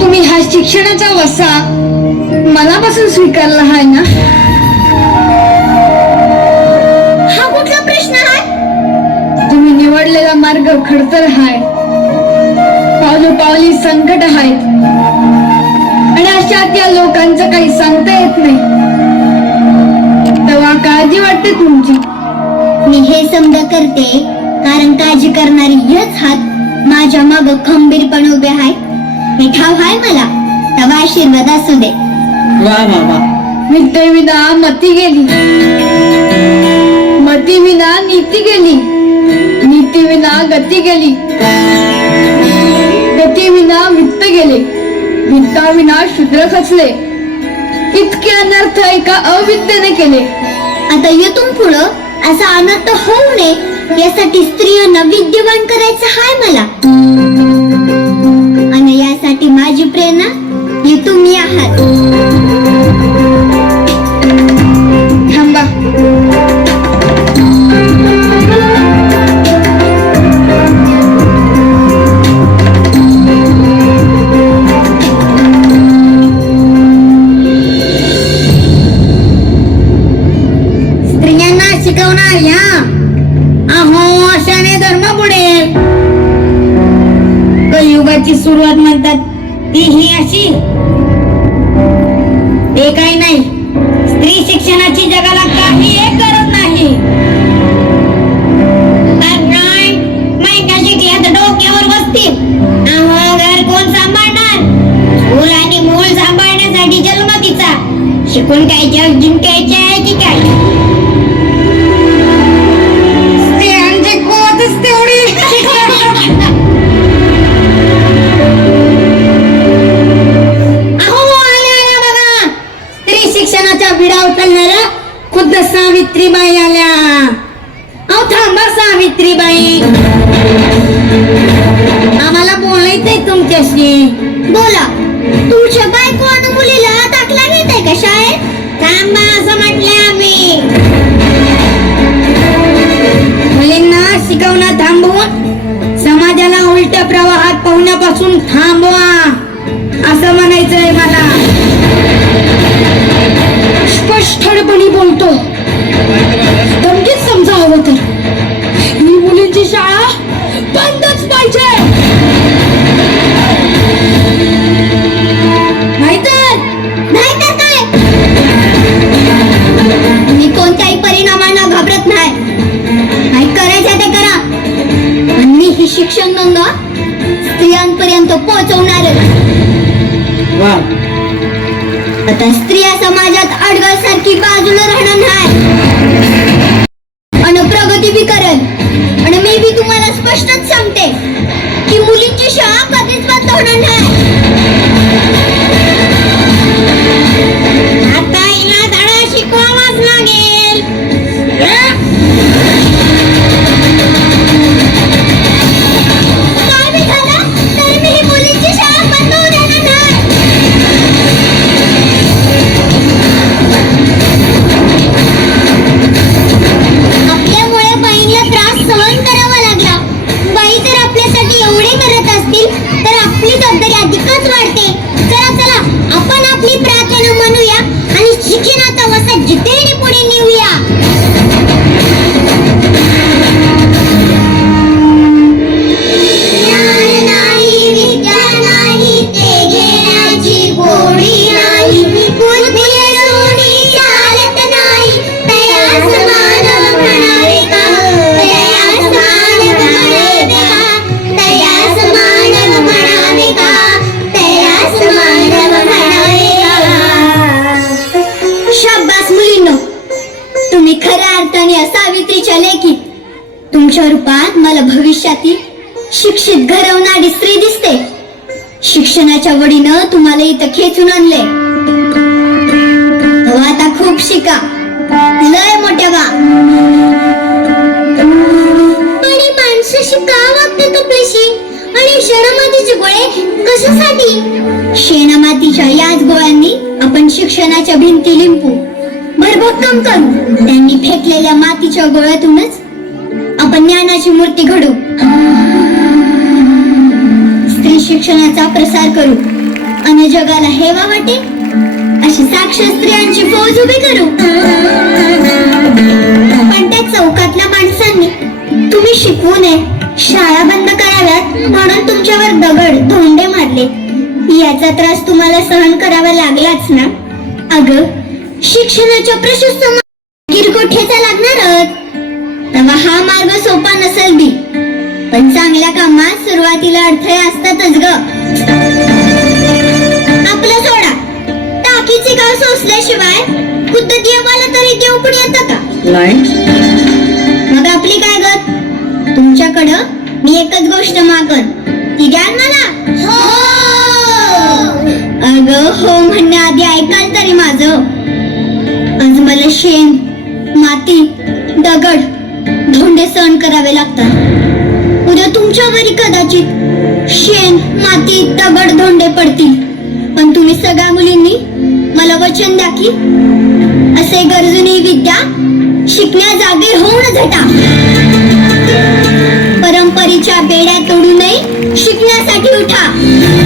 तुम्ही हा शिक्षणाचा वसा मनापासून स्वीकारला आहे ना? हा कुठला प्रश्न आहे? तुम्ही निवडलेला मार्ग खडतर आहे, पावलोपावली संकट आहेत आणि अशा त्या लोकांचं काही सांगता येत नाही, तेव्हा काळजी वाटते तुमची. मी हे समज करते कारण काळजी करणारी हेच हात माझ्या माग खंबीरपणे उभे आहेत हे ठाव आहे मला. तवा आशीर्वाद असू दे. वा वा वा. विद्येविना मती गेली, मतीविना नीती गेली, नीतीविना गती गेली, गतीविना वित्त गेले, वित्ताविना शूद्र खचले. इतके अनर्थ एका अविद्येने केले. आता येथून पुढं असा अनर्थ होऊ नये यासाठी स्त्रियांना विद्यवान करायचं हाय मला. आणि यासाठी माझी प्रेरणा ही तुम्ही आहात. थांबा. स्त्रियांना शिकवणार या अहो अशाने धर्म बुडेल. कलियुगाची सुरुवात म्हणतात ती ही अशी. ते काही नाही, स्त्री शिक्षणाची जगाला काही एक गरज नाही. डोक्यावर बसतील. अहो घर कोण सांभाळणार? मूल आणि मूल सांभाळण्यासाठी जन्म तिचा. शिकून काय जग जिंकायचे आहे की काय? स्त्रियांची कोतच तेवढी. शिक्षणाच्या विडा उचलणाऱ्या खुद्द सावित्रीबाई आल्या. अहो थांबा सावित्रीबाई, आम्हाला बोलायचंय तुमच्याशी. बोला. तुमच्या बायको आणि मुलीला दाखला घेताय का शाळेत? थांबा असं म्हटले आम्ही. मुलींना शिकवणं थांबवून समाजाला उलट्या प्रवाहात पाहण्यापासून थांबवा असं म्हणायचंय मला. स्पष्टपणे बोलतो, धमकीत समजावं तर ही मुलींची शाळा बंदच पाहिजे. नाहीतर काय? मी कोणत्याही परिणामांना घाबरत नाही. काय करायचं ते करा. पण मी ही शिक्षण गंगा स्त्रियांपर्यंत पोहोचवणार. वा. आता स्त्रिया समाजात अडगळसारखी बाजूला राहणार नाही आणि प्रगती बी करेल. आणि मी बी तुम्हाला स्पष्टच सांगते की मुलींची शाळा कधीच बंद होणार नाही. आता हिला धडा शिकवावाच लागेल. काय बी झालं तरी मी ही मुलींची शाळा बंद होऊ देणार नाही. आपल्यामुळे बहिणीला त्रास सहन करावा लागला. बाई जर आपल्यासाठी एवढे करत असतील तर आपली जबाबदारी अधिकच वाढते. चला चला आपण आपली प्रार्थना म्हणूया आणि शिक्षणाचा वसा जिथे पुढे नेऊया. ज्ञान नाही, विद्या नाही, ते घेण्याची गोडी नाही. बुद्धी सोडी चालत नाही. तया समान म्हणावे का? तया समान म्हणावे का? तया समान म्हणावे का? तया समान म्हणावे का? शाबास मुलींनो, तुम्ही खऱ्या अर्थाने सावित्रीच्या लेखी. तुमच्या रूपात मला भविष्यातील शिक्षित घडवणारी स्त्री दिसते. शिक्षणाच्या वडीनं तुम्हाला इथं खेचून आणले. आता खूप शिका, लय मोठ्या बा. आणि माणसाशी का वागतात आपल्याशी? आणि शेणामातीचे गोळे कशासाठी? शेणामातीच्या याच गोळ्यांनी आपण शिक्षणाच्या भिंती लिंपू, भरभक्कम करू. त्यांनी फेकलेल्या मातीच्या गोळ्यातूनच आपण ज्ञानाची मूर्ती घडू, स्त्री शिक्षणाचा प्रसार करू आणि जगाला हेवा वाटे अशी साक्षर स्त्रियांची फौज उभी करू. पण त्या चौकातल्या माणसांनी तुम्ही शिकवू नये, शाळा बंद कराव्यात म्हणून तुमच्यावर दगड धोंडे मारले. याचा त्रास तुम्हाला सहन करावा लागलाच ना. अगं, शिक्षणाच्या प्रशस्त किरकोठ्याचा लागणारच. तेव्हा हा मार्ग सोपा नसेल बी, पण चांगल्या कामात सुरुवातीला अडथळे असतातच ग. आपलं सोडा, टाकीचे गाव सोसल्याशिवाय खुद्द देवाला तरी देव पण येतं का? नाही. मग आपली काय गत? तुमच्याकडं मी एकच गोष्ट मागन, ती द्याल मला? अगं हो म्हणण्याआधी ऐकाल तरी माझं. आज मला शेण, माती, दगड, धोंडे सहन करावे लागतात. उद्या तुमच्यावरही कदाचित शेण, माती, दगड, धोंडे पडतील. पण तुम्ही सगळ्या मुलींनी मला वचन द्या की असे गरजूनी विद्या शिकण्या जागे होऊन झटा. परंपरेच्या बेड्या तोडू नये, शिकण्यासाठी उठा.